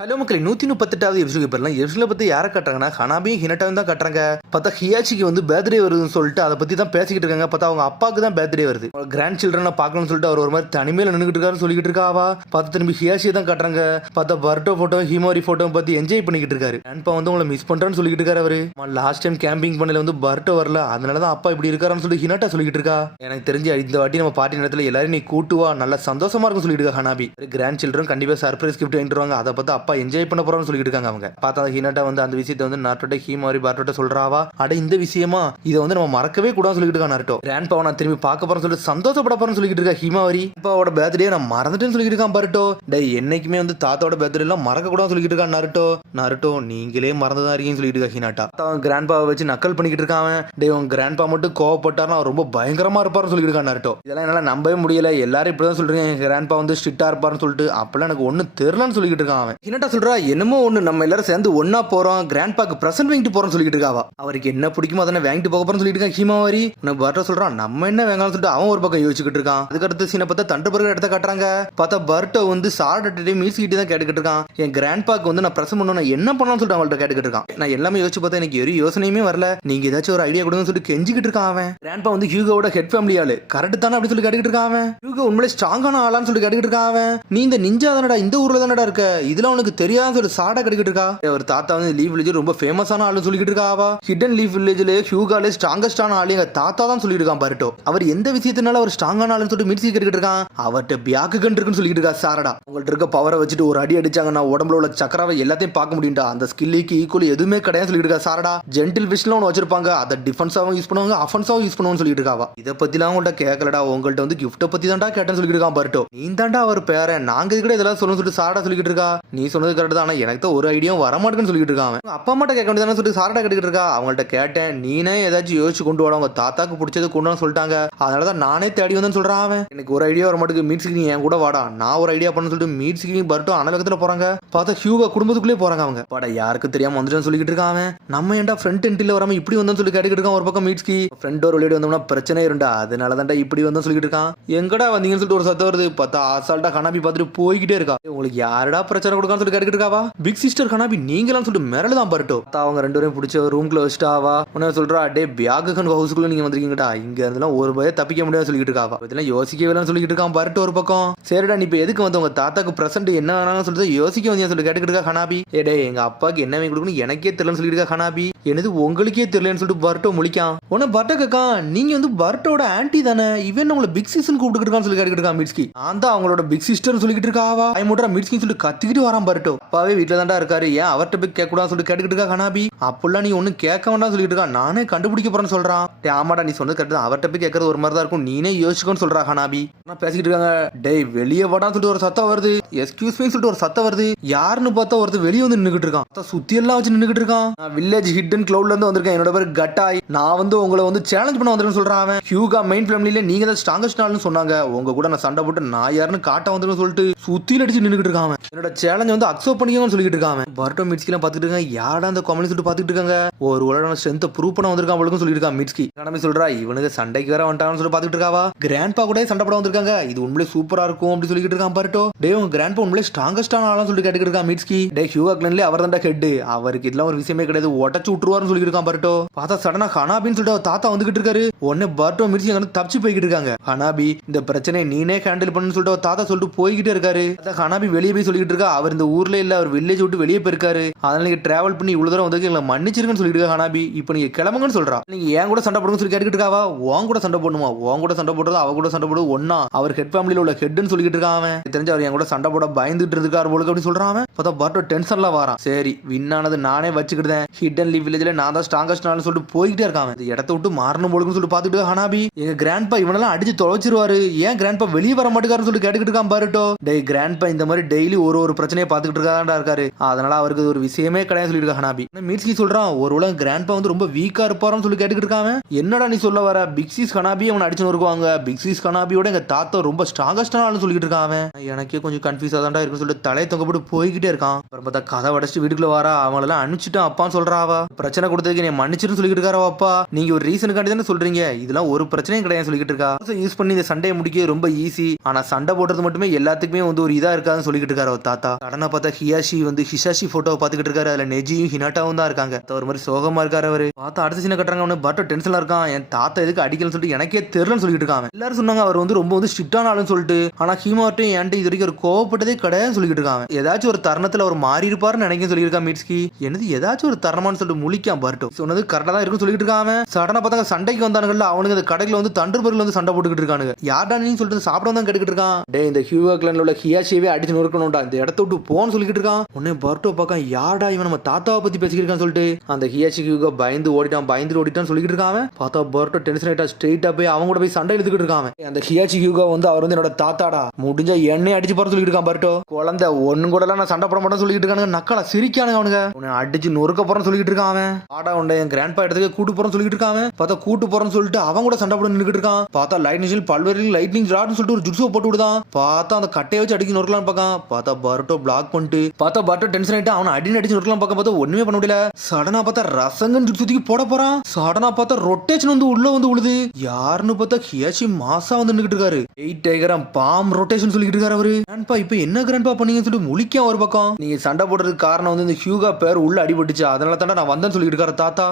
Hello மக்களே 138வது episode பேர்லாம் எபிசோட பற்றி யாரை கட்டுறாங்கன்னா ஹனாபியும் ஹினட்டாவும் தான் கட்டுறாங்க. பார்த்தா ஹியாச்சிக்கு வந்து பர்த்டே வருதுன்னு சொல்லிட்டு அதை பற்றி தான் பேசிக்கிட்டு இருக்காங்க. பார்த்தா அவங்க அப்பாவுக்கு தான் பர்த்டே வருது. கிராண்ட் சில்ட்ரனை பார்க்கணும்னு சொல்லிட்டு அவர் ஒரு மாதிரி தனிமையில் நின்றுட்டு இருக்காருன்னு சொல்லிட்டு இருக்காவா. பார்த்தா திரும்பி ஹியாச்சியை தான் கட்டுறாங்க. பார்த்தா பர்த்டே ஃபோட்டோ ஹிமோரி ஃபோட்டோ பற்றி என்ஜாய் பண்ணிக்கிட்டு இருக்காரு. அப்பா வந்து உங்களை மிஸ் பண்ணுறேன்னு சொல்லிட்டு இருக்காரு. அவரு லாஸ்ட் டைம் கேம்பிங் பண்ணல வந்து பர்த்டே வரல, அதனால தான் அப்பா இப்படி இருக்காருன்னு சொல்லிட்டு ஹினட்டா சொல்லிட்டு இருக்கா. எனக்கு தெரிஞ்சு இந்த வாட்டி நம்ம பாட்டி நேரத்தில் எல்லாரும் நீ கூட்டுவா நல்லா சந்தோஷமா இருக்கும் சொல்லிட்டு இருக்கா ஹனாபி. கிராண்ட் சில்ட்ரன் கண்டிப்பாக சர்ப்ரைஸ் கிஃப்ட் வாங்கிடுவாங்க, அதை பார்த்து அப்பா என்ஜாய் பண்ண போறான்னு சொல்லிட்டு இருக்காங்க. அவங்க பார்த்தா ஹினட்டா வந்து அந்த விஷயத்தை வந்து நாட்டோட ஹீமாரி பார்ட்டோட சொல்றாவா. அட இந்த விஷயமா இதை வந்து நம்ம மறக்கவே கூடாதுன்னு சொல்லிட்டு இருக்கா நாட்டோ. கிராண்ட் பாவை நான் திரும்பி பார்க்க போறேன்னு சொல்லிட்டு சந்தோஷப்பட போறேன்னு சொல்லிட்டு இருக்கா ஹீமாரி. அப்பாவோட பர்த்டே நான் மறந்துட்டேன்னு சொல்லிட்டு இருக்கான் பர்ட்டோ. டே என்னைக்குமே வந்து தாத்தாவோட பர்த்டே எல்லாம் மறக்க கூடாதுன்னு சொல்லிட்டு இருக்கான் நாருட்டோ. நாருட்டோ நீங்களே மறந்துதான் இருக்கீங்கன்னு சொல்லிட்டு இருக்கா ஹினாட்டா. அவன் கிராண்ட் பாவை வச்சு நக்கல் பண்ணிக்கிட்டு இருக்கான். டே உன் கிராண்ட் பா மட்டும் கோவப்பட்டாருன்னா அவர் ரொம்ப பயங்கரமா இருப்பாருன்னு சொல்லிட்டு இருக்கான் நாருட்டோ. இதெல்லாம் என்னால நம்பவே முடியல, எல்லாரும் இப்படிதான் சொல்றீங்க என் கிராண்ட் பா வந்து ஸ்ட்ரிக்டா இருப்பாருன்னு சொல்லிட்டு. அப்பெல்லாம் எனக்கு ஒண்ணு தெரியலன்னு சொல்லிட்டு இருக்கான் அவன். ஹினாட்டா சொல்றா என்னமோ ஒண்ணு நம்ம எல்லாரும் சேர்ந்து ஒன்னா போறோம், கிராண்ட் பாக்கு பிரசன்ட் வாங்கிட்டு போறோம்னு சொல்லிட்டு இருக்காவா. அவருக்கு என்ன பிடிக்குமோ அதனை வாங்கிட்டு போக போறோம்னு சொல்லிட்டு இருக்கான் ஹீமாவாரி. உனக்கு பர்ட்டோ சொல்றான் நம்ம என்ன வேங்கன்னு சொல்லிட்டு அவன் ஒரு பக்கம் யோசிச்சுட்டு இருக்கான். அதுக்கடுத்து சீனை பார்த்தா தண்டபர்கர் இடத்த காட்டுறாங்க. பார்த்தா பர்ட்டோ வந்து சார்ட் மீல்ஸ் கிட்டே தான் கேட்டுக்கிட்டு இருக்கான். என் கிராண்ட் பாக்கு வந்து நான் பிரசன்ட் பண்ணணும் என்ன பண்ணலாம்னு சொல்லிட்டு அவங்கள்ட்ட கேட்டுக்கிட்டு இருக்கான். நான் எல்லாமே யோசிச்சு பார்த்தா எனக்கு ஒரு யோசனையுமே வரல, நீங்க ஏதாச்சும் ஒரு ஐடியா கொடுங்கன்னு சொல்லிட்டு கெஞ்சிக்கிட்டு இருக்கான் அவன். கிராண்ட் பா வந்து ஹியூகோட ஹெட் ஃபேமிலி ஆளு கரெக்ட் தானே அப்படி சொல்லி கேட்டுக்கிட்டு இருக்கான் அவன். ஹியூகோ உண்மையிலே ஸ்ட்ராங்கான ஆளான்னு சொல்லி கேட்டுக்கிட்டு இருக்கான் அவன். நீ இந்த நிஞ்சா தானடா இந்த ஊர்ல தானடா இருக்க, இதெல்லாம் உனக்கு தெரியாதுன்னு சொல்லி சாடா கேட்டுக்கிட்டு இருக்கா. ஒரு தாத்தா வந்து லீவ் வில்லேஜ் ரொம்ப ஃபேமஸான ஆளு சொல்லிட்டு இருக்காவா. ஹிடன் லீஃப் வில்லேஜ்ல ஹியூகாலே ஸ்ட்ராங்கஸ்டான ஆளு எங்க தாத்தா தான் சொல்லிட்டு இருக்கான் பர்ட்டோ. அவர் எந்த விஷயத்தினால அவர் ஸ்ட்ராங்கான ஆளுன்னு சொல்லிட்டு மிர்சி கேட்டுக்கிட்டு இருக்கான். அவர்கிட்ட பியாக்கு கண்டு இருக்குன்னு சொல்லிட்டு இருக்கா சாரடா. உங்கள்ட்ட இருக்க பவரை வச்சுட்டு ஒரு அடி அடிச்சாங்கன்னா உடம்புல உள்ள சக்கராவை எல்லாத்தையும் பார்க்க முடியும்டா, அந்த ஸ்கில்லுக்கு ஈக்குவல் எதுவுமே கிடையாது சொல்லிட்டு இருக்கா சாரடா. ஜென்டில் விஷயம் ஒன்று வச்சிருப்பாங்க, அதை டிஃபென்ஸாவும் யூஸ் பண்ணுவாங்க அஃபென்ஸாவும் யூஸ் பண்ணுவான்னு சொல்லிட்டு இருக்காவா. இதை பத்திலாம் உங்கள்ட்ட கேட்கலடா, உங்கள்ட்ட வந்து கிஃப்ட்டை பத்தி தான்டா கேட்டேன்னு சொல்லிட்டு இருக்கான் பர்ட்டோ. நீ தாண்டா அவர் பேர நாங்க கூட இதெல்லாம் சொல்லணும்னு சொல்லிட்டு சாரடா சொல்லிட்டு இருக்கா. நீ சொன்னது கரெக்ட் தான், ஆனா எனக்கு தான் ஒரு ஐடியாவும் வரமாட்டேன்னு சொல்லிட்டு இருக்கான். அப்பா அம்மாட்ட கேட்க வேண்டியதானே சொல்லிட்டு சாரடா கேட்டுக்கிட்டு இருக்கா. அவங்கள்ட்ட கேட்டேன், நீனே ஏதாச்சும் யோசிச்சு கொண்டு வர, உங்க தாத்தாக்கு பிடிச்சது கொண்டு வந்து சொல்லிட்டாங்க, அதனாலதான் நானே தேடி வந்தேன்னு சொல்றான் அவன். எனக்கு ஒரு ஐடியா வர மாட்டேங்குது, மீட் சிக்கிங் என் கூட வாடா, நான் ஒரு ஐடியா பண்ணு சொல்லிட்டு மீட் சிக்கிங் பர்ட்டோ அனலகத்துல போறாங்க. பார்த்தா ஹியூகா குடும்பத்துக்குள்ளே போறாங்க அவங்க. பாடா யாருக்கு தெரியாம வந்துட்டு சொல்லிட்டு இருக்கான் அவன். நம்ம ஏன்டா ஃப்ரண்ட் என்ட்ரில வராம இப்படி வந்தோம்னு சொல்லி கேட்டுக்கிட்டு இருக்கான். ஒரு பக்கம் மீட்ஸ்கி ஃப்ரெண்ட் ஒரு வெளியே வந்தோம்னா பிரச்சனை இருந்தா, அதனால தான்டா இப்படி வந்து சொல்லிட்டு இருக்கான். எங்கடா வந்தீங்கன்னு சொல்லிட்டு ஒரு சத்தம் வருது. பார்த்தா அசால்ட்டா ஹனாபி பார்த்துட்டு போய்கிட்டே இருக்கா. உங்களுக்கு யாரடா பிரச்சனை கொடுக்கான்னு சொல்லி கேட்டுக்கிட்டு இருக்காவா. பிக் சிஸ்டர் ஹனாபி நீங்களாம் சொல்லிட்டு மிரளதான் பர்ட்டோ. அவங்க ரெண்டு பேரும் பிடிச்ச ரூம்குள்ள வச்சுட்டாவா. உன்ன சொல்றா டே பியாகன் ஹவுஸ்க்குள்ள நீங்க வந்திருக்கீங்கடா, இங்க இருந்தெல்லாம் ஒரு பய தப்பிக்க முடியாது சொல்லிட்டு இருக்காவா. இதெல்லாம் யோசிக்கவே சொல்லிட்டு இருக்கான் பர்ட்டோ ஒரு பக்கம். சரிடா நீ இப்ப எதுக்கு வந்து உங்க தாத்தாக்கு பிரசன்ட் என்ன வேணாம்னு சொல்லிட்டு யோசிக்க வந்தியா சொல்லி கேட்டுக்கிட்டு இருக்கா ஹனாபி. ஏடே எங்க அப்பாக்கு என்ன வாங்கி கொடுக்கணும் எனக்கே தெரியலன்னு சொல்லிட்டு இருக்கா ஹனாபி. என்னது உங்களுக்கே தெரியலன்னு சொல்லிட்டு பர்ட்டோ முழிக்கான். உன்ன பர்ட்டோ கேக்கா நீங்க வந்து பர்ட்டோட ஆன்டி தானே, இவன் உங்களை பிக் சிஸ்டர் கூப்பிட்டு இருக்கான்னு சொல்லி கேட்டுக்கிட்டு இருக்கா மிட்ஸ்கி. நான் தான் அவங்களோட பிக் சிஸ்டர் சொல்லிட்டு இருக்காவா. ஐமோட்டரா மிட்ஸ்கி சொல்லிட்டு கத்திக்கிட்டு வரான் பர்ட்டோ. அப்பாவே வீட்டுல தான்டா இருக்காரு, ஏன் அவர்கிட்ட போய் கேட்க கூடாதுன்னு சொல்லிட்டு கேட்டுக்கிட்டு இருக்கா ஹனாபி. அப்பெல்லாம் நீ ஒன்னும் கேட்க வேண்டாம் சொல்லிட்டு இருக்கா, நானே கண்டுபிடிக்க போறேன்னு சொல்றான். ஆமாடா நீ சொன்னது கரெக்ட் தான், அவர்கிட்ட போய் கேட்கறது ஒரு மாதிரி தான் இருக்கும், நீனே யோசிக்கணும்னு சொல்றா ஹனாபி. பேசிக்கிட்டு இருக்காங்க. டேய் வெளியே வாடான்னு சொல்லிட்டு ஒரு சத்தம் வருது. எஸ்கியூஸ் மீ சொல்லிட்டு ஒரு சத்தம் வருது. யாருன்னு பார்த்தா ஒருத்தர் வெளியே வந்து நின்னுகிட்டு இருக்கான். சுத்தி எல்லாம் வச்சு நின்னுகிட்டு இருக்கான். நான் வில்லேஜ் ஹிடன் கிளவுட்ல இருந்து வந்திருக்கேன், என்னோட பேர் கட்டாய், நான் வந்து உங்களை வந்து சேலஞ்ச் பண்ண வந்திருக்கேன்னு சொல்றான் அவன். ஹியூகா மெயின் ஃபேமிலியில நீங்க தான் ஸ்ட்ராங்கஸ்ட் ஆள்னு சொன்னாங்க, உங்க கூட நான் சண்டை போட்டு நான் யாருன்னு காட்ட வந்திருக்கேன்னு சொல்லிட்டு சுத்தில அடிச்சு நின்னுகிட்டு இருக்கான். என்னோட சேலஞ்ச் வந்து அக்செப்ட் பண்ணிக்கணும்னு சொல்லிட்டு இருக்கான். பர்ட்டோ மிட்ஸ்கிலாம் பாத்துட்டு இருக்காங்க. யாரா அந்த காமெடி சொல்லிட்டு பாத்துட்டு இருக்காங்க. ஒரு உலக ஸ்ட்ரென்த் ப்ரூவ் பண்ண வந்திருக்கான் அவளுக்கும் சொல்லிட்டு இருக்கா மிட்ஸ்கி. கடமை சொல்றா இவனுக்கு சண்டைக்கு வேற வந்துட்டான்னு சொல்லி பாத்துட்டு இருக்காவா. கிராண்ட் பா கூட சண்டை போட வந்திருக்காங்க, இது உண்மையிலே சூப்பரா இருக்கும் அப்படி சொல்லிட்டு இருக்கான் பர்ட்டோ. டே உங்க கிராண்ட் பா உண்மையிலே ஸ்ட்ராங்கஸ்டான ஆளான்னு சொல்லிட்டு கேட்டுக்கிட்டு இருக்கான் மிட்ஸ்கி. டே ஹியூகா கிளன்ல அவர் தான் ஹெட், அவருக்கு இதெல்லாம் ஒரு விஷயமே கிடையாது, உடச்சு விட்டுருவாருன்னு சொல்லிட்டு இருக்கான் பர்ட்டோ. பார்த்தா சடனா ஹனாபின்னு சொல்லிட்டு அவர் தாத்தா வந்துகிட்டு இருக்காரு. உடனே பர்ட்டோ மிட்ஸ்கி அங்க தப்பிச்சு போய்கிட்டு இருக்காங்க. ஹனாபி இந்த பிரச்சனை நீனே ஹேண்டில் பண்ணு சொல்லிட்டு அவர் தாத்தா சொல்லிட்டு போய்கிட்டே இருக்காரு. ஹனாபி வெளியே போய் சொல்லிட்டு இருக்கா, அவர் இந்த ஊர்ல இல்ல, அவர் வில்லேஜ் விட்டு வெளியே போயிருக்காரு, அதனால நீங்க டிராவல் பண்ணி இவ்வளவு தூரம் வந்து எங்களை மன்னிச்சிருக்குன்னு சொல்லிட்டு இருக்கா ஹனாபி. இப்போ நீங்க கிளம்புங்கன்னு சொல்றா. நீங்க ஏன் கூட சண்டை போடுங்கன்னு சொல்லி கேட்டுக்கிட்டு இருக்காவா. உன் கூட சண்டை போடணுமா, உன் கூட சண்டை போடுறது அவ கூட சண்டை போடுறது ஒன்னா, அவர் ஹெட் ஃபேமிலியில உள்ள ஹெட்னு சொல்லிட்டு இருக்கான் அவன். தெரிஞ்சு அவர் என் கூட சண்டை போட பயந்துட்டு இருக்காரு போலுக்கு அப்படி சொல்றான் அவன். பார்த்தா பர்ட்டோ டென்ஷன்ல வரான். சரி வின்னானது நானே வச்சுக்கிட்டேன், ஹிடன் லீவ் வில்லேஜ்ல நான் தான் ஸ்ட்ராங்கஸ்ட் ஆள்னு சொல்லிட்டு போய்கிட்டே இருக்கான். இந்த இடத்த விட்டு மாறணும் போலுக்குன்னு சொல்லிட்டு பாத்துட்டு ஹனாபி எங்க கிராண்ட் பா இவனெல்லாம் அடிச்சு தொலைச்சிருவாரு, ஏன் கிராண்ட் பா வெளியே வர மாட்டேங்காருன்னு சொல்லி கேட்டுக்கிட்டு இருக்கான் பர்ட்டோ. டே கிராண்ட் பா இந்த மாதிரி டெய்லி ஒரு பிரச்சனையை பாத்துக்கிட்டு இருக்காரு, அதனால அவருக்கு ஒரு விஷயமே கிடையாது சொல்லிட்டு இருக்கா ஹனாபி. மிட்ஸ்கி சொல்றான் ஒரு உலகம் கிராண்ட் பா வந்து ரொம்ப வீக்கா இருப்பாருன்னு சொல்லி கேட்டுக்கிட்டு இருக்கான். என்னடா நீ சொல்ல வர, பிக் சீஸ் ஹனாபி அவனை அடிச்சுன்னு வருவாங்க, பிக் சீஸ் ஹனாபியோட எங்க தாத்தா ரொம்ப ஸ்ட்ராங்கஸ்டான ஆள்னு சொல்லிட்டு இருக்கான். எனக்கே கொஞ்சம் கன்ஃபியூஸா தான்டா இருக்குன்னு சொல்லிட்டு தலையை தொங்கப்பட்டு போய்கிட்டே இருக்கான். அப்புறம் பார்த்தா கதை வடச்சிட்டு வீட்டுக்குள்ள வரா, அவங்களெல்லாம் அனுப்பிச்சுட்டு அப்பான்னு சொல்றாவா. பிரச்சனை கொடுத்ததுக்கு நீ மன்னிச்சுன்னு சொல்லிட்டு இருக்காரா அப்பா. நீங்க ஒரு ரீசனுக்காண்டி தானே சொல்றீங்க, இதெல்லாம் ஒரு பிரச்சனையும் கிடையாது சொல்லிட்டு இருக்கா. யூஸ் பண்ணி இந்த சண்டையை முடிக்க ரொம்ப ஈஸி, ஆனா சண்டை போடுறது மட்டுமே எல்லாத்துக்குமே வந்து ஒரு இதா இருக்காதுன்னு சொல்லிட்டு இருக்காரு தாத்தா. கடனை பார்த்தா ஹியாஷி வந்து ஹிஷாஷி போட்டோவை பார்த்துக்கிட்டு இருக்காரு. அதுல நெஜியும் ஹினாட்டாவும் தான் இருக்காங்க. ஒரு மாதிரி சோகமா இருக்காரு அவரு. பார்த்தா அடுத்த சீனை கட்டுறாங்க. அவனு பட்டோ டென்ஷன்ல இருக்கான். என் தாத்தா எதுக்கு அடிக்கலன்னு சொல்லிட்டு எனக்கே தெரியலன்னு சொல்லிட்டு இருக்காங்க. எல்லாரும் சொன்னாங்க அவர் வந்து ரொம்ப வந்து ஸ்ட்ரிக்டான ஆளுன்னு சொல்லிட்டு. ஆனா ஹீமாட்டும் என்கிட்ட இது வரைக்கும் ஒரு கோவப்பட்டதே கிடையாதுன்னு சொல்லிட்டு இருக்காங்க. ஏதாச்சும் ஒரு தருணத்துல அவர் மாறி இருப்பாருன்னு நினைக்க சொல்லியிருக்கா மிட்ஸ்கி. என்னது ஏதாச்சும் ஒரு தருணமானு சொல்லிட்டு முழிக்கான் பர்ட்டோ. சொன்னது கரெக்டா தான் இருக்குன்னு சொல்லிட்டு இருக்காங்க. சடனா பார்த்தாங்க சண்டைக்கு வந்தானுங்கல்ல அவனுக்கு அந்த கடையில வந்து தண்டர்பர்க்ல வந்து சண்டை போட்டுக்கிட்டு இருக்கானுங்க. யார்டா நீ சொல்லிட்டு சாப்பிட தான் கேட்டுக்கிட்டு இருக்கான். டே இந்த ஹியூவா கிளான்ல உள்ள ஹியாஷியவே அடிச்சு நொறுக்கணும்டா, இந்த இடத்த விட்டு போன்னு சொல்லிட்டு இருக்கான். உடனே பர்ட்டோ பார்க்க யார்டா இவன் நம்ம தாத்தாவை பத்தி பேசிக்கிட்டு சொல்லிட்டு அந்த ஹியாஷி ஹியூகா பயந்து ஓடிட்டான்னு சொல்லிட்டு இருக்கான். பார்த்தா பர்ட்டோ டென்ஷன் ஆயிட்டா. ஸ்ட்ரெயிட்டா போய் அவங்க கூட போய் சண்டை எடுத்துக்கிட்டு இருக்கான். அந்த ஹியாஷி ஹியூகா வந்து அவர் வந்து என்னோட தாத்தாடா, முடிஞ்சா எண்ணெய் அடிச்சு போற சொல்லிட்டு இருக்கான். பர்ட்டோ குழந்தை ஒன்னு கூட நான் சண்டை போட மாட்டேன்னு சொல்லிட்டு இருக்கானுங்க. நக்கலா சிரிக்கானுங்க அவனுங்க. உன்னை அடிச்சு நொறுக்க போறேன்னு சொல்லிட்டு இருக்கான். ஆடா உண்டை என் கிராண்ட்பா இடத்துக்கு கூட்டு போறேன்னு சொல்லிட்டு இருக்கான். பார்த்தா கூட்டு போறேன்னு சொல்லிட்டு அவங்க கூட சண்டை போட நின்னுட்டு இருக்கான். பார்த்தா லைட்னிங் பல்வேறு லைட்னிங் ராட்னு சொல்லிட்டு ஒரு ஜுட்ஸோ போட்டு விடுதான். பார்த்தா அந்த கட்டையை வச்சு அடிக்க நொறுக்கலாம் பார்க்கான். பார்த்தா பர்ட்டோ பிளாக் பண்ணிட்டு பார்த்தா பர்ட்டோ டென்ஷன் ஆயிட்டு அவனை அடிச்சு நொறுக்கலாம் பார்க்க பார்த்தா ஒண்ணுமே பண்ண முடியல. சடனா பார்த்தா ரசங்கன் ஜுட்ஸுக்கு போட போறான். சடனா பார்த்தா ரொட்டேஷன் வந்து உள்ள வந்து உழுது. யாருன்னு பார்த்தா ஹியாஷி மாசா வந்து நின்னுட்டு இருக்காரு. 8 டைகரம் பாம் ரொட்டேஷன் சொல்லிட்டு இருக்காரு அவரு. கிராண்ட்பா இப்போ என்ன கிராண்ட்பா பண்ணீங்கன்னு சொல்லிட்டு முழிக்க ஒரு பக்கம். நீங்க சண்டை போடுறதுக்கு காரணம் வந்து இந்த ஹியூகா பேர் உள்ள அடிபட்டுச்சு, அதனால தான் நான் வந்தேன்னு சொல்லிட்டு இருக்காரு தாத்தா.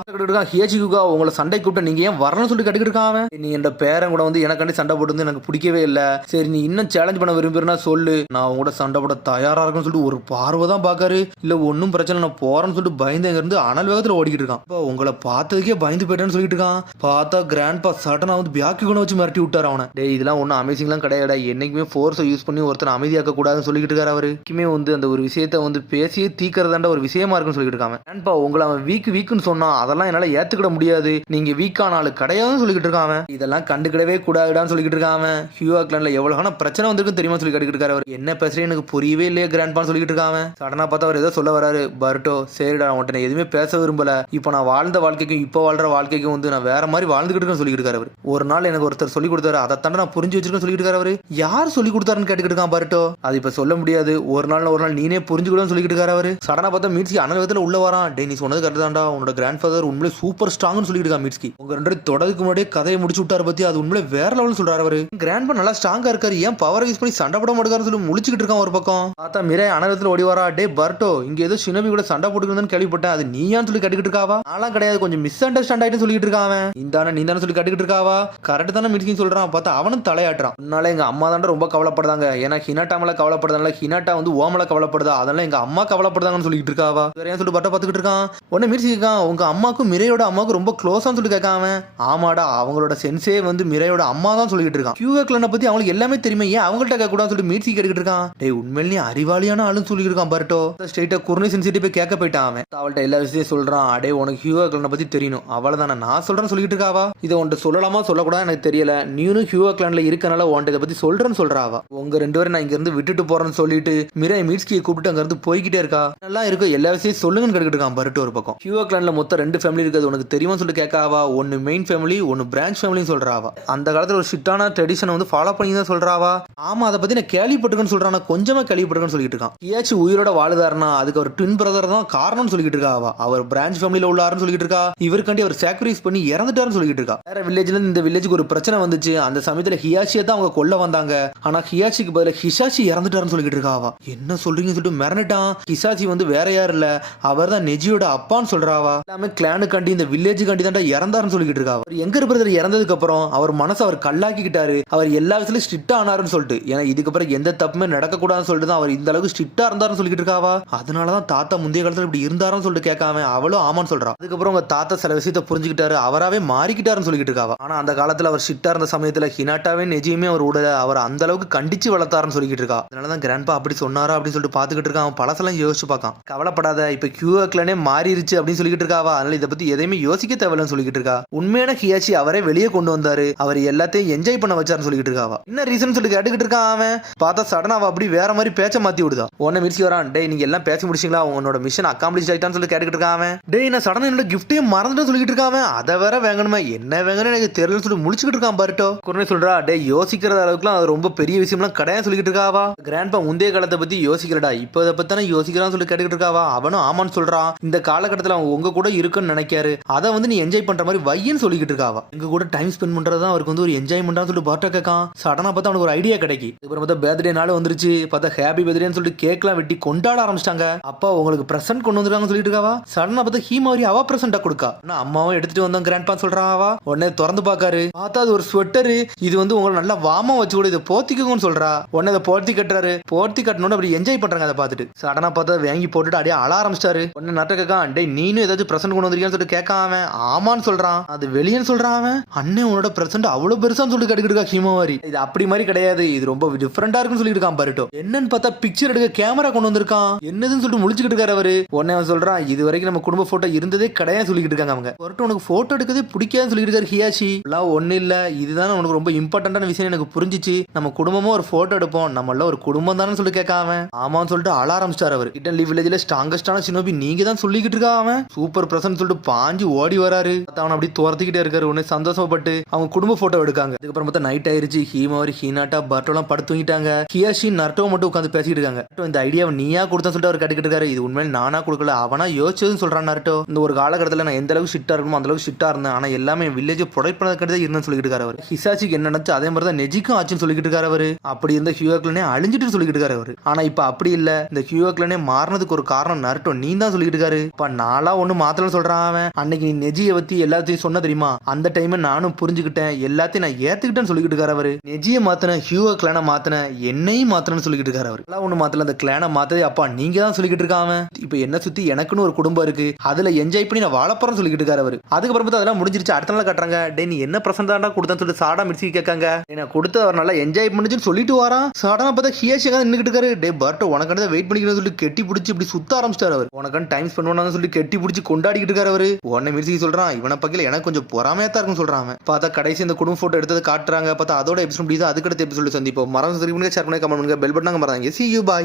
ஹியாஷி ஹியூகா உங்களை சண்டை கூப்பிட்டு நீங்க ஏன் வரணும்னு சொல்லிட்டு கட்டிக்கிட்டு இருக்கான். நீ என் பேரன் கூட வந்து எனக்காண்டி சண்டை போட்டு எனக்கு பிடிக்கவே இல்லை. சரி நீ இன்னும் சேலஞ்ச் பண்ண விரும்புறா சொல்லு, நான் உங்களோட சண்டை போட தயாரா இருக்குன்னு சொல்லிட்டு ஒரு பார்வை தான் பாக்காரு. இல்ல ஒன்னும் பிரச்சனை நான் போறேன்னு சொல்லிட்டு பயந்து இருந்து அனல் வேகத்துல ஓடிக்கிட்டு இருக்கான். இப்போ உங்களை பார்த்ததுக்கே பயந்து போயிட்டேன்னு சொல்லிட்டு இருக்கான். பார்த்தா கிராண்ட்பா சடனா வந்து பியாக்கி கூட வச்சு மிரட்டி விட்டாரு அவனை. டே இதெல்லாம் ஒன்னும் அமேசிங்லாம் கிடையாது, என்னைக்குமே ஃபோர்ஸை யூஸ் பண்ணி ஒருத்தர் அமைதியாக்க கூடாதுன்னு சொல்லிட்டு இருக்காரு அவரு. வந்து அந்த ஒரு விஷயத்த வந்து பேசியே தீக்கிறதாண்ட ஒரு விஷயமா இருக்குன்னு சொல்லிட்டு இருக்காங்க. கிராண்ட்பா உங்களை அவன் வீக்குன்னு சொன்னா அதெல்லாம் என்னால ஏத்துக்கிட முடியாது, நீங்க வீக்கான ஆளு கிடையாதுன்னு சொல்லிட்டு இருக்காங்க. இதெல்லாம் கண்டுக்கிடவே கூடாதுடான்னு சொல்லிட்டு இருக்காங்க. ஹியூவா கிளான்ல எவ்வளவு பிரச்சனை வந்திருக்குன்னு தெரியுமா சொல்லி கேட்டுக்கிட்டு இருக்காரு அவர். என்ன பேசுறேன் எனக்கு புரியவே இல்லையே கிராண்ட்பான்னு சொல்லிட்டு இருக்காங்க. சடனா பார்த்தா அவர் ஏதோ சொல்ல வராரு. பர்ட்டோ சரிடா உன்ட்ட எதுவுமே பேச விரும்பல, இப்போ நான் வாழ்ந்த வாழ்க்கைக்கும் இப்போ வாழ்ற வாழ்க்கைக்கும் வந்து நான் வேற மாதிரி வாழ்ந்துகிட்டு இருக்கேன்னு சொல்லிட்டு இருக்காரு அவர். ஒரு நாள் எனக்கு ஒருத்தர் சொல்லி கொடுத்தாரு, அதை தாண்ட நான் புரிஞ்சு வச்சிருக்கேன்னு சொல்லிட்டு இருக்காரு அவரு. யார் சொல்லி கொடுத்தாருன்னு கேட்டுக்கிட்டு இருக்கான் பர்ட்டோ. அது இப்ப சொல்ல முடியாது, ஒரு நாள் நீனே புரிஞ்சுக்கணும்னு சொல்லிட்டு இருக்காரு அவரு. சடனா பார்த்தா மீட்ஸ்கி அனல் உள்ள வரான். டே நீ சொன்னது கரெக்ட் தான்டா, உன்னோட கிராண்ட் ஃபாதர் உண்மையிலே சூப்பர் ஸ்ட்ராங்னு சொல்லிட்டு இருக்கா மீட்ஸ்கி. உங்க ரெண்டு தொடருக்கு முன்னாடியே கதையை முடிச்சு விட்டாரு பத்தி, அது உண்மையிலே வேற லெவல்னு சொல்றாரு அவரு. கிராண்ட்பா நல்லா ஸ்ட்ராங்கா இருக்காரு, ஏன் பவர் யூஸ் பண்ணி சண்டை போட மாட்டேங்காருன்னு சொல்லி முழிச்சுக்கிட்டு இருக்கான் ஒரு பக்கம். பார்த்தா மிரே அனலத்துல ஓடி வரா. டே பர்ட்டோ இங்க ஏதோ ஷினோபி கூட சண்டை போட்டுக்கிறதுன்னு கேள்விப்பட்டேன், அது நீயான்னு சொல்லி கட்டிக்கிட்டு இருக்காவா? நான்லாம் கிடையாது, கொஞ்சம் மிஸ் அண்டர்ஸ்டாண்ட் ஆயிட்டு சொல்லிட்டு இருக்கான். நீ தானே சொல்லி கட்டிக்கிட்டு இருக்காவா? கரெக்ட் தானே மீட்ஸ்கின்னு சொல்றான். பார்த்தா அவனும் தலையாட்டுறான். அதனால எங்க அம்மா தாண்ட ரொம்ப கவலைப்படுறாங்க, ஏன்னா ஹினாட்டா மேல கவலைப்படுறதுனால ஹினாட்டா வந்து ஓமல கவலைப்படுதா, அதனால எங்க அம்மா கவலைப்படுறாங்கன்னு சொல்லிட்டு இருக்காவா? வேற ஏன் சொல்லிட்டு பட்ட பார்த்துக்கிட்டு இருக்கான். உடனே மீட்ஸ்கி இருக்கான், உங்க அம்மாக்கும் மிரையோட அம்மாவுக்கும் ரொம்ப க்ளோஸான்னு சொல்லி கேட்காம. ஆமாடா அவங்களோட சென்ஸே வந்து மிரையோட அம்மா தான் சொல்லிட்டு இருக்கான். ஹியூகா கிளானை பத்தி அவங்களுக்கு எல்லாமே தெரியுமே, ஏன் அவங்கள்ட்ட கேட்க கூடாதுன்னு சொல்லிட்டு மீட்ஸ்கி கேட்டுக்கிட்டு இருக்கான். டேய் உண்மையிலேயே அறிவாளியான ஆளுன்னு சொல்லிட்டு இருக்கான் பர்ட்டோ. ஸ்ட்ரெயிட்டா குர்னி சென்சிட்டி போய் கேட்க போயிட்டான். அவன் அவள்கிட்ட எல்லா விஷயத்தையும் சொல்றான். அடே உனக்கு ஹியூகா கிளானை பத்தி தெரியணும், அவளதானே நான் சொல்றேன்னு சொல்லிட்டு இருக்காவா? இதை உன்ட்டு சொல்லலாமா சொல்லக்கூடாது எனக்கு தெரியல, நீனும் ஹியூகா கிளான்ல இருக்கனால உன்ட்ட இதை பத்தி சொல்றேன்னு சொல்றாவா? உங்க ரெண்டு பேரும் நான் இங்க இருந்து விட்டுட்டு போறேன்னு சொல்லிட்டு மிரை மீட்ஸ்கியை கூப்பிட்டு அங்க இருந்து போய்கிட்டே இருக்கா. நல்லா இருக்கும், எல்லா விஷயம் சொல்லுங்கன்னு கேட்டுக்கிட்டு இருக்கான் பர்ட்டோ ஒரு பக்கம். ஹியூகா கிளான்ல மொத்தம் 2 ஃபேமிலி இருக்குது, உனக்கு தெரியுமா சொல்லிட்டு கேட்காவா? ஒன்னு மெயின் ஃபேமிலி, ஒன்னு பிரான்ச் ஃபேமிலின்னு சொல்றாவா. அந்த காலத்துல ஒரு ஷிட்டான ட்ரெடிஷனை வந்து ஃபாலோ பண்ணி தான் சொல்றாவா. ஆமா அதை பத்தி நான் கேள்விப்பட்டிருக்கேன்னு சொல்றான், கொஞ்சமா கேள்விப்பட்டிருக்கேன்னு சொல்லிட்டு இருக்கான். ஏதாச்சும் உயிரோட வாழுதாருன்னா அதுக்கு அவர் ட்வின் பிரதர் தான் காரணம்னு சொல்லிட்டு இருக்காவா. அவர் பிரான்ச் ஃபேமிலியில உள்ளாருன்னு சொல்லிட்டு இருக்கா. இவருக்காண்டி அவர் சாக்ரிஃபைஸ் பண்ணி இறந்துட்டாருன்னு சொல்லிட்டு இருக்கா. வேற வில்லேஜ்ல இருந்து இந்த வில்லேஜுக்கு ஒரு பிரச்சனை வந்துச்சு, அந்த சமயத்துல ஹியாஷியை தான் அவங்க கொல்ல வந்தாங்க, ஆனா ஹியாஷிக்கு பதிலா ஹிஷாஷி இறந்துட்டாருன்னு சொல்லிட்டு இருக்காவா. என்ன சொல்றீங்கன்னு சொல்லிட்டு மிரண்டுட்டான். ஹிஷாஷி வந்து வேற யாரும் இல்ல, அவர் தான் நெஜியோட அப்பான்னு சொல்றாவா. எல்லாமே கிளானுக்காண்டி இந்த வில்லேஜுக்காண்டி தான் இறந்தாருன்னு சொல்லிட்டு இருக்காவா. எங்க பிரதர் இறந்ததுக்கு அப்புறம் அவர் மனசு அவர் கல்லாக்கிட்டாரு, அவர் எல்லா விஷயத்திலும் ஸ்ட்ரிக்டா ஆனாருன்னு சொல்லிட்டு, ஏன்னா இதுக்கப்புறம் எந்த தப்புமே நடக்க கூடாதுன்னு சொல்லிட்டு தான் அவர் இந்த அளவுக்கு ஸ்ட்ரிக்டா இருந்தாருன்னு சொல்லிட்டு இருக்காவா. அதனாலதான் தாத்தா முந்தைய காலத்துல இப்படி இருந்தாருன்னு சொல்லிட்டு கேட்காம அவளும் ஆமான்னு சொல்றா. அதுக்கப்புறம் உங்க தாத்தா சில விஷயத்தை புரிஞ்சுக்கிட்டாரு, அவராவே மாறிக்கிட்டாருன்னு சொல்லிட்டு இருக்காவா. ஆனா அந்த காலத்துல அவர் ஸ்ட்ரிக்டா இருந்த சமயத்துல ஹினாட்டாவே நெஜியுமே அவர் உடல அவர் அந்த அளவுக்கு கண்டிச்சு வளர்த்தாருன்னு சொல்லிட்டு இருக்கா. அதனாலதான் கிராண்ட்பா அப்படி சொன்னாரா அப்படின்னு சொல்லிட்டு பாத்துக்கிட்டு இருக்கான். பழசெல்லாம் யோசிச்சு பார்க்கான். கவலைப்படாத, இப்ப ஹியூகா கிளானே மாறிடுச்சு அப்படின்னு சொல்லிட்டு இருக்காவா. அதனால இதை பத்தி எதையுமே யோசிக்க தேவையில்லைன்னு சொல்லிட்டு இருக்கா. உண்மையான ஹியாஷி அவரே வெளியே கொண்டு வந்தாரு, அவர் எல்லாத்தையும் என்ஜாய் பண்ண வச்சாருன்னு சொல்லிட்டு இருக்காவா. என்ன ரீசன் சொல்லி கேட்டுக்கிட்டு இருக்கான். அவன் பார்த்தா சடனா அவ அப்படி வேற மாதிரி பேச்ச மாத்தி விடுதா. உடனே மிர்ச்சி வரான். டேய் நீங்க எல்லாம் பேசி முடிச்சிங்களா, உன்னோட மிஷன் அக்காம்ப்ளிஷ் ஆயிட்டான்னு சொல்லி கேட்டுக்கிட்டு இருக்கான். டேய் நான் சடனா என்னோட கிஃப்டையும் மறந்துட்டு சொல்லிட்டு இருக்கான். அதை வேற வேங்கணுமா, என்ன வேங்கன்னு எனக்கு தெரியலன்னு சொல்லி முடிச்சுக்கிட்டு இருக்கான் பர்ட்டோ. குரணை சொல்றா, டேய் யோசிக்கிற அளவுக்குலாம் அது ரொம்ப பெரிய விஷயம்லாம் கிடையாது சொல்லிட்டு இருக்காவா. கிராண்ட்பா முந்தைய காலத்தை பத்தி யோசிக்கிறடா, இப்போ இதை பத்தி தானே யோசிக்கிறான்னு சொல்லி கேட்டுக்கிட்டு இருக்காவா. அவனும் ஆமான்னு சொல்றான். இந்த காலகட்டத்தில் அவன் உங்க கூட இருக்குன்னு நினைக்காரு, அதை வந்து நீ என்ஜாய் பண்ற மாதிரி வையன்னு சொல்லிக்கிட்டு இருக்காவா. எங்க கூட டைம் ஸ்பெண்ட் பண்றதா அவருக்கு வந்து ஒரு என்ஜாய்மெண்டா சொல்லிட்டு பர்ட்டோ கேட்கான். சடனா பார்த்தா அவனுக்கு ஒரு ஐடியா கிடைக்கி. அப்புறம் பார்த்தா பர்த்டே நாள் வந்துருச்சு. பார்த்தா ஹாப்பி பர்த்டேன்னு சொல்லிட்டு கேக்லாம் வெட்டி கொண்டாட ஆரம்பிச்சிட்டாங்க. அப்பா உங்களுக்கு பிரசன்ட் கொண்டு வந்திருக்காங்கன்னு சொல்லிட்டு இருக்காவா. சடனா பார்த்தா ஹீமாவரி அவ பிரசன்டா கொடுக்கா. நான் அம்மாவும் எடுத்துட்டு வந்தோம் கிராண்ட்பா சொல்றாவா. உடனே திறந்து பாக்காரு. பார்த்தா அது ஒரு ஸ்வெட்டரு. இது வந்து உங்களை நல்லா வாமா வச்சு கூட இதை போத்திக்கோன்னு சொல்றா. உடனே அதை போர்த்தி கட்டுறாரு. போர்த்தி கட்டணும்னு அப்படி என்ஜாய் பண்றாங்க. அதை பார்த்துட்டு சடனா பார்த்தா வாங்கி போட்டுட்டு அப்படியே அழ ஆரம்பிச்சிட்டாரு. உடனே நட்ட கேட்கான், டே நீனும் ஏதாச்சும் பிரசன்ட் கொண்டு வந்திருக்கான்னு சொல்லிட்டு கேட்கான். அவன் ஆமான்னு சொல்றான். அது வெளியேன்னு சொல்றான். அவன் அண்ணே உன்னோட பிரசன்ட் அவ்வளவு பெருசான்னு சொல்லி கட்டுக்கிட்டு இருக்கா ஹீமாவாரி. இது அப்படி மாதிரி கிடையாது, இது ரொம்ப டிஃபரெண்டா இருக்குன்னு சொல்லிட்டு இருக்கான் பாருட்டோ. என்னன்னு பார்த்தா பிக்சர் எடுக்க கேமரா கொண்டு வந்திருக்கான். என்னதுன்னு சொல்லிட்டு முழிச்சுக்கிட்டு இருக்காரு அவரு. உடனே அவன் சொல்றான், இது வரைக்கும் நம்ம குடும்ப போட்டோ இருந்ததே கிடையாது சொல்லிட்டு இருக்காங்க அவங்க. ஒருட்டு உனக்கு போட்டோ எடுக்கதே பிடிக்காதுன்னு சொல்லிட்டு இருக்காரு ஹியாஷி. எல்லாம் ஒண்ணு இல்ல, இதுதான் உனக்கு ரொம்ப இம்பார்ட்டன்டான விஷயம் எனக்கு புரிஞ்சிச்சு. நம்ம குடும்பமும் ஒரு போட்டோ எடுப்போம், நம்மள ஒரு குடும்பம் தானே சொல்லி கேட்காம ஆமான்னு சொல்லிட்டு அழ ஆரம்பிச்சாரு அவர். இட்டன் லீவ் வில்லேஜ்ல ஸ்ட்ராங்கஸ்டான சினோபி நீங்க தான் சொல்லிக்கிட்டு இருக்கா. அவன் சூப்பர் பிரசன்ட் சொல்லிட்டு பாஞ்சு ஓடி வராரு. அவன் அப்படி துரத்திக்கிட்டே இருக்காரு. உடனே சந்தோஷப்பட்டு அவங்க குடும்ப போட்டோ எடுக்காங்க. அதுக்கப்புறம் பார்த்தா நைட் ஆயிருச்சு. ஹீமாவரி ஹீனாட்டா பர்ட்டோலாம் படுத்து தூங்கிட்டாங்க. ஹியாஷி நர்ட்டோ மட்டும் உட்காந்து பேசிட்டு இருக்காங்க. இந்த ஐடியாவை நீயா கொடுத்தா சொல்லிட்டு அவர் கட்டிக்கிட்டு இருக்காரு. இது உண்மையில நானா கொடுக்கல, அவனா யோசிச்சதுன்னு சொல்றான் நர்ட்டோ. இந்த ஒரு காலகட்டத்தில் நான் எந்த அளவுக்கு ஷிட்டா இருக்கணும் அந்த அளவுக்கு ஷிட்டா இருந்தேன். ஆனா எல்லாமே வில்லேஜ் ப்ரொடெக்ட் பண்ணதுக்கு இருந்தேன்னு சொல்லிட்டு இருக்காரு அவர். ஹிசாச்சிக்கு என்ன நடந்துச்சு அதே மாதிரி தான் நெஜிக்கும் ஆச்சுன்னு சொல்லிட்டு இருக்காரு அவரு. அப்படி இருந்த ஹியூக்லனே அழிஞ்சிட்டு சொல்லிட்டு இருக்காரு அவரு. ஆனா இப்ப அப்படி இல்ல, இந்த ஹியூக்லனே மாறினதுக்கு ஒரு காரணம் நர்ட்டோ நீ தான் சொல்லிட்டு இருக்காரு. இப்ப நாளா ஒண்ணு மாத்தலன்னு சொல்றான் அவன். அன்னைக்கு நீ நெஜியை பத்தி எல்லாத்தையும் சொன்ன தெரியுமா, அந்த டைம் நானும் புரிஞ்சுக்கிட்டேன், எல்லாத்தையும் நான் ஏத்துக்கிட்டேன்னு சொல்லிட்டு இருக்காரு அவரு. நெஜியை மாத்தின ஹியூ கிளான மாத்தின என்னையும் மாத்தினு சொல்லிட்டு இருக்காரு அவர். எல்லாம் ஒண்ணு மாத்தல, அந்த கிளான மாத்ததே அப்பா நீங்க தான் சொல்லிட்டு இருக்காம. இப்ப என்ன சுத்தி எனக்குன்னு ஒரு குடும்பம் இருக்கு, அதுல என்ஜாய் பண்ணி நான் வாழப்போறேன்னு சொல்லிட்டு இருக்காரு அவரு. அதுக்கப்புறம் பார்த்தா அதெல்லாம் முடிஞ்சிருச்சு. அடுத்த நாள் கட்டுறாங்க. டே நீ என்ன பிரசன்ட் தான்டா கொடுத்தான்னு சொல்லிட்டு சாடா மிர்ச்சி கேட்காங்க. நான் கொடுத்து அவர் நல்லா என்ஜாய் பண்ணிச்சுன்னு சொல்லிட்டு வரான். சாடா பார்த்தா ஹியாஷியாக நின்றுட்டு இருக்காரு. டே பர்ட்டோ உனக்கான வெயிட் பண்ணிக்கணும்னு சொல்லிட்டு கெட்டி பிடிச்சி இப்படி சுத்த ஆரம்பிச்சிட்டாரு அவர். உனக்கான டைம் ஸ்பெண்ட் பண்ணான்னு சொல்லி கெட்டி பிடிச்சி கொண்டாடிக்கிட்டு இருக்காரு அவரு. உடனே மிர்ச்சி சொல்றான், இவனை பக்கத்துல எனக்கு கொஞ்சம் பொறாமையா தான் இருக்குன்னு சொல்றான். பார்த்தா கடைசி இந்த குடும்ப போட்டோ எடுத்தது காட்டுறாங்க. பார்த்தா அதோட எபிசோட் முடியுது. அதுக்கடுத்த எபிசோட் சந்திப்போம். மரம் ஷேர் பண்ணி கமெண்ட் பண்ணுங்க. பெல் பட்டனாங்க மறந்தாங்க. See you, bye.